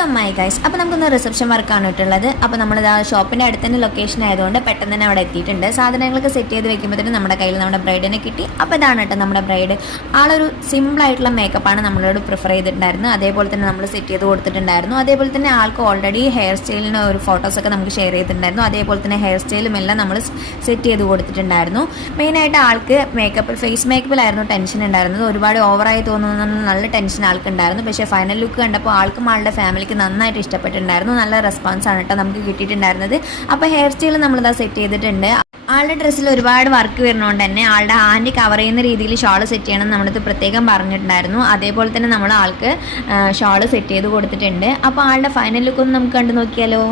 Hello my guys, അപ്പോൾ നമുക്കൊന്ന് reception വർക്കാണ് ഇട്ടുള്ളത്. അപ്പോൾ നമ്മളിത് ആ ഷോപ്പിൻ്റെ അടുത്ത് തന്നെ ലൊക്കേഷൻ ആയതുകൊണ്ട് പെട്ടെന്ന് തന്നെ അവിടെ എത്തിയിട്ടുണ്ട്. സാധനങ്ങളൊക്കെ സെറ്റ് ചെയ്ത് വെക്കുമ്പോഴത്തേനും നമ്മുടെ കയ്യിൽ നമ്മുടെ ബ്രൈഡിനെ കിട്ടി. അപ്പോൾ ഇതാണ് കേട്ടോ നമ്മുടെ ബ്രൈഡ്. ആളൊരു സിമ്പിളായിട്ടുള്ള മേക്കപ്പാണ് നമ്മളോട് പ്രിഫർ ചെയ്തിട്ടുണ്ടായിരുന്നു. അതേപോലെ തന്നെ നമ്മൾ സെറ്റ് ചെയ്ത് കൊടുത്തിട്ടുണ്ടായിരുന്നു. അതേപോലെ തന്നെ ആൾക്ക് ഓൾറെഡി ഹെയർ സ്റ്റൈലിന് ഒരു ഫോട്ടോസൊക്കെ നമുക്ക് ഷെയർ ചെയ്തിട്ടുണ്ടായിരുന്നു. അതേപോലെ തന്നെ ഹെയർ സ്റ്റൈലും എല്ലാം നമ്മൾ സെറ്റ് ചെയ്ത് കൊടുത്തിട്ടുണ്ടായിരുന്നു. മെയിനായിട്ട് ആൾക്ക് ഫേസ് മേക്കപ്പിലായിരുന്നു ടെൻഷൻ ഉണ്ടായിരുന്നത്. ഒരുപാട് ഓവറായി തോന്നുന്ന നല്ല ടെൻഷൻ ആൾക്കുണ്ടായിരുന്നു. പക്ഷേ ഫൈനൽ ലുക്ക് കണ്ടപ്പോൾ ആൾക്കും ആളുടെ ഫാമിലിക്ക് നന്നായിട്ട് ഇഷ്ടപ്പെട്ടിട്ടുണ്ടായിരുന്നു. നല്ല റെസ്പോൺസാണ് കേട്ടോ നമുക്ക് കിട്ടിയിട്ടുണ്ടായിരുന്നത്. അപ്പോൾ ഹെയർ സ്റ്റൈൽ നമ്മളിതാ സെറ്റ് ചെയ്തിട്ടുണ്ട്. ആളുടെ ഡ്രസ്സിൽ ഒരുപാട് വർക്ക് വരുന്നതുകൊണ്ട് തന്നെ ആളുടെ ഹാൻഡ് കവർ ചെയ്യുന്ന രീതിയിൽ ഷാൾ സെറ്റ് ചെയ്യണം നമ്മളിത് പ്രത്യേകം പറഞ്ഞിട്ടുണ്ടായിരുന്നു. അതേപോലെ തന്നെ നമ്മൾ ആൾക്ക് ഷാൾ സെറ്റ് ചെയ്ത് കൊടുത്തിട്ടുണ്ട്. അപ്പോൾ ആളുടെ ഫൈനൽ ലുക്ക് ഒന്ന് നമുക്ക് കണ്ടു നോക്കിയാലോ.